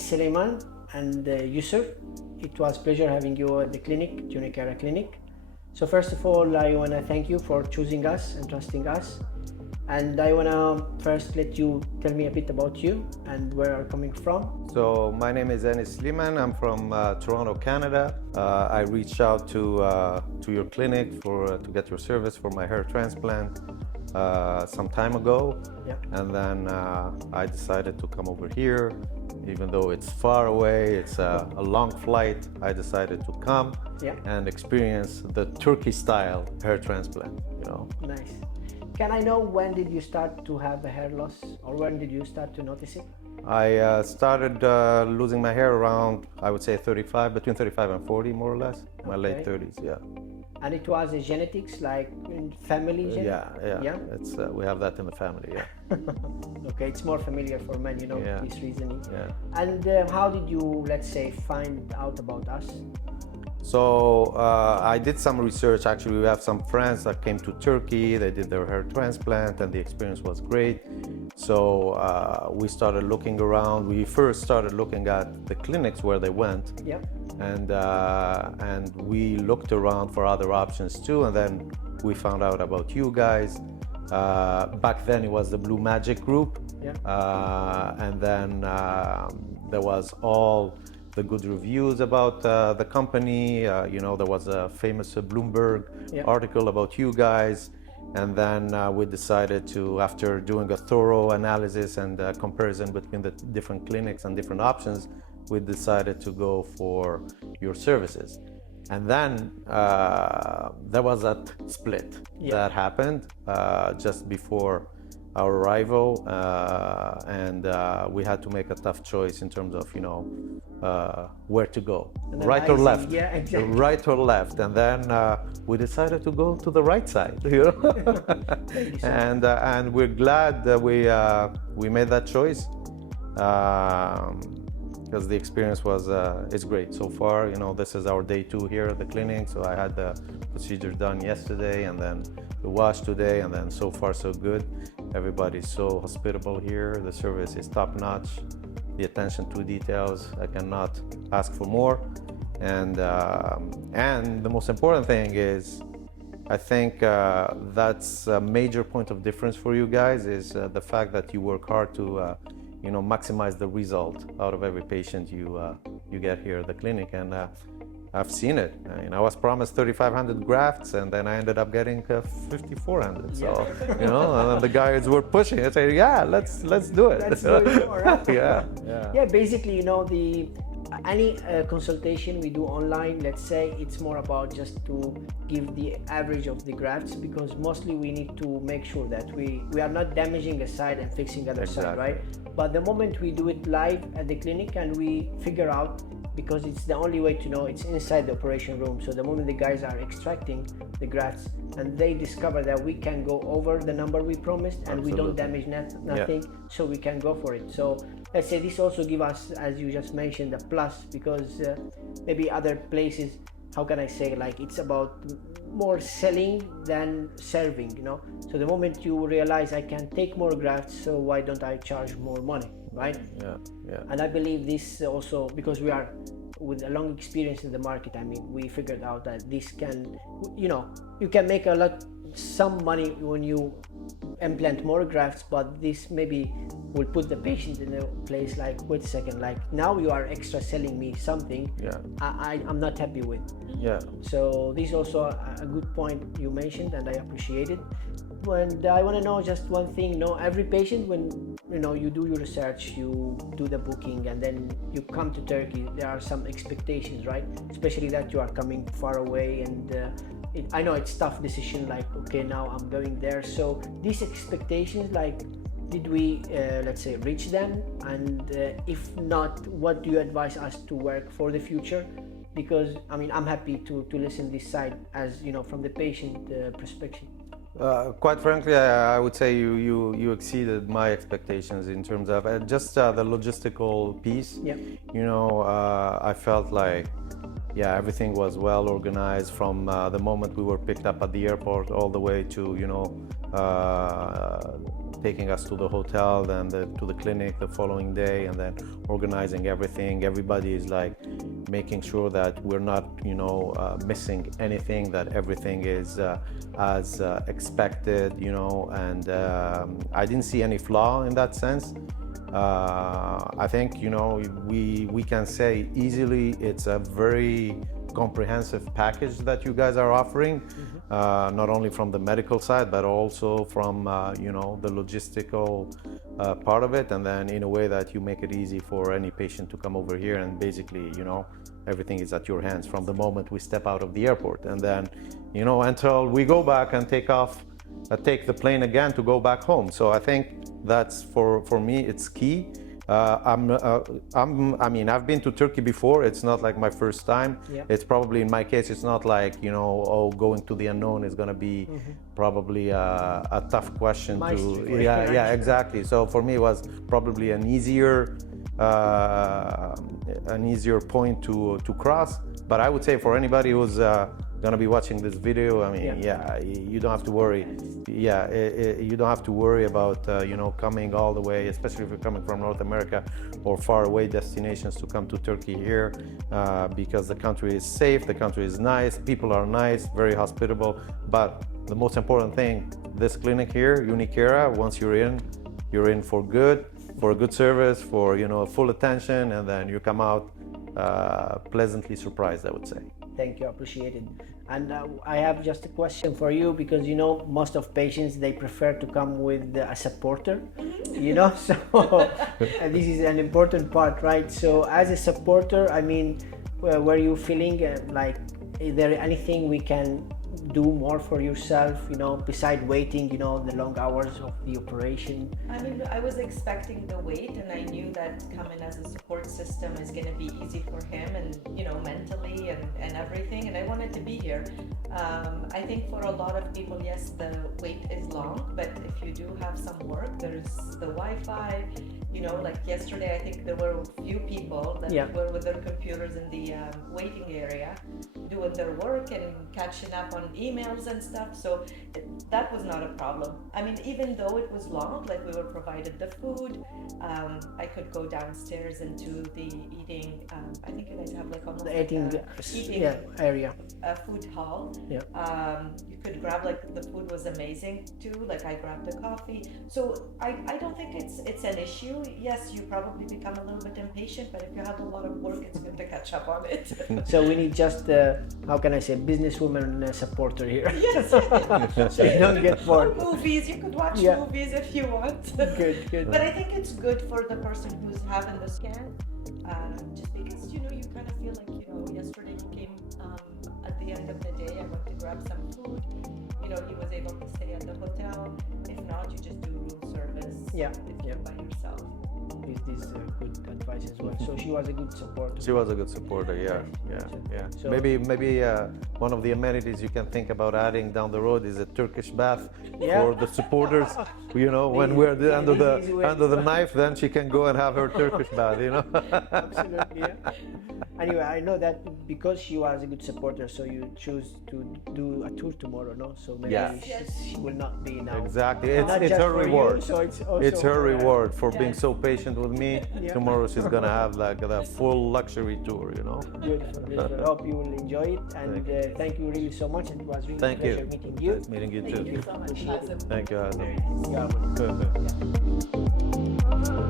Slimane and Yusuf. It was a pleasure having you at the clinic, UniquEra Clinic. So first of all, I want to thank you for choosing us and trusting us. And I want to first let you tell me a bit about you and where you're coming from. So my name is Enis Slimane. I'm from Toronto, Canada. I reached out to your clinic to get your service for my hair transplant some time ago. Yeah. And then I decided to come over here. Even though it's far away, it's a long flight, I decided to come and experience the Turkey style hair transplant, Nice. Can I know when did you start to have a hair loss, or when did you start to notice it? I started losing my hair around, I would say between 35 and 40 more or less, my late 30s, yeah. And it was a genetics, like in family Yeah. It's we have that in the family, yeah. Okay, it's more familiar for men, this reasoning. Yeah. And how did you, let's say, find out about us? So I did some research. Actually, we have some friends that came to Turkey. They did their hair transplant, and the experience was great. So we started looking around. We first started looking at the clinics where they went, and we looked around for other options too. And then we found out about you guys. Back then, it was the Blue Magic Group, and then there was all the good reviews about the company. There was a famous Bloomberg article about you guys. And then we decided to, after doing a thorough analysis and comparison between the different clinics and different options, we decided to go for your services. And then there was that split that happened just before our arrival, and we had to make a tough choice in terms of where to go, right or left. Yeah, exactly. Right or left. And then we decided to go to the right side. And we're glad that we made that choice, because the experience is great so far. This is our day 2 here at the clinic. So I had the procedure done yesterday, and then the wash today, and then so far so good. Everybody's so hospitable here. The service is top notch. The attention to details, I cannot ask for more. And the most important thing is, I think that's a major point of difference for you guys, is the fact that you work hard to maximize the result out of every patient you get here at the clinic. And I've seen it. I was promised 3,500 grafts, and then I ended up getting 5,400. So, and then the guys were pushing. I said, "Yeah, let's do it." Let's do it more. Yeah. Basically, any consultation we do online, let's say, it's more about just to give the average of the grafts, because mostly we need to make sure that we are not damaging a side and fixing the other side, right? But the moment we do it live at the clinic and we figure out, because it's the only way to know, it's inside the operation room. So the moment the guys are extracting the grafts and they discover that we can go over the number we promised and we don't damage nothing, so we can go for it. So let's say this also give us, as you just mentioned, a plus, because maybe other places, how can I say, like, it's about more selling than serving, So the moment you realize I can take more grafts, so why don't I charge more money, right? Yeah. And I believe this also, because we are with a long experience in the market, we figured out that this can, you can make some money when you implant more grafts, but this maybe will put the patient in a place like, wait a second, like, now you are extra selling me something I'm not happy with. So this is also a good point you mentioned, and I appreciate it. And I want to know just one thing. Every patient, when you do your research, you do the booking, and then you come to Turkey, there are some expectations, right? Especially that you are coming far away, and I know it's tough decision, like, okay, now I'm going there. So these expectations, like, did we let's say reach them? And if not, what do you advise us to work for the future? Because I'm happy to listen this side, as from the patient perspective. Quite frankly, I would say you exceeded my expectations in terms of just the logistical piece. I felt like everything was well organized from the moment we were picked up at the airport all the way to taking us to the hotel, then to the clinic the following day, and then organizing everything. Everybody is like making sure that we're not, missing anything, that everything is as expected, and I didn't see any flaw in that sense. I think, we can say easily it's a very comprehensive package that you guys are offering, not only from the medical side, but also from, the logistical part of it, and then in a way that you make it easy for any patient to come over here, and basically, everything is at your hands from the moment we step out of the airport, and then, until we go back and take the plane again to go back home. So I think that's for me, it's key. I've been to Turkey before. It's not like my first time. Yeah. It's probably, in my case, it's not like, going to the unknown is going to be probably a tough question yeah, exactly. So for me, it was probably an easier point to cross. But I would say for anybody who's going to be watching this video, you don't have to worry. You don't have to worry about coming all the way, especially if you're coming from North America or far away destinations, to come to Turkey here, because the country is safe, the country is nice, people are nice, very hospitable. But the most important thing, this clinic here, UniquEra, once you're in for good, for a good service, for full attention, and then you come out pleasantly surprised, I would say. Thank you, appreciate it. And I have just a question for you, because most of patients, they prefer to come with a supporter, so and this is an important part, right? So as a supporter, were you feeling like, is there anything we can do more for yourself, beside waiting, the long hours of the operation? I was expecting the wait, and I knew that coming as a support system is going to be easy for him, and mentally and everything, and I wanted to be here. I think for a lot of people, yes, the wait is long, but if you do have some work, there's the Wi-Fi. Like yesterday, I think there were a few people that were with their computers in the waiting area doing their work and catching up on emails and stuff, so that was not a problem. Even though it was long, like we were provided the food, I could go downstairs into the eating, I think you guys have like almost the eating area, food hall. You could grab, like, the food was amazing too, like I grabbed a coffee, so I don't think it's an issue. Yes, you probably become a little bit impatient, but if you have a lot of work, it's good to catch up on it. So we need just how can I say, businesswoman supporter here. Yes. So you don't get bored. Or movies, you could watch movies if you want. Good. But I think it's good for the person who's having the scan, just because you kind of feel like, yesterday you came at the end of the day, I went to grab some food, he was able to stay at the hotel. If not, you just do room service if you're by yourself. Is good advice as well. So she was a good supporter. She was a good supporter, yeah. So maybe one of the amenities you can think about adding down the road is a Turkish bath for the supporters. When we're under the knife, then she can go and have her Turkish bath. Absolutely. Yeah. Anyway, I know that because she was a good supporter, so you choose to do a tour tomorrow, no? So maybe she will not be now. Exactly, it's her reward. You, so it's her reward for being so patient with me. Tomorrow she's gonna have like the full luxury tour, Good. I hope you will enjoy it, and thank you really so much. It was really a pleasure meeting you. Nice meeting you too. Thank you so much, Hazem. Thank you, Hazem. Yeah.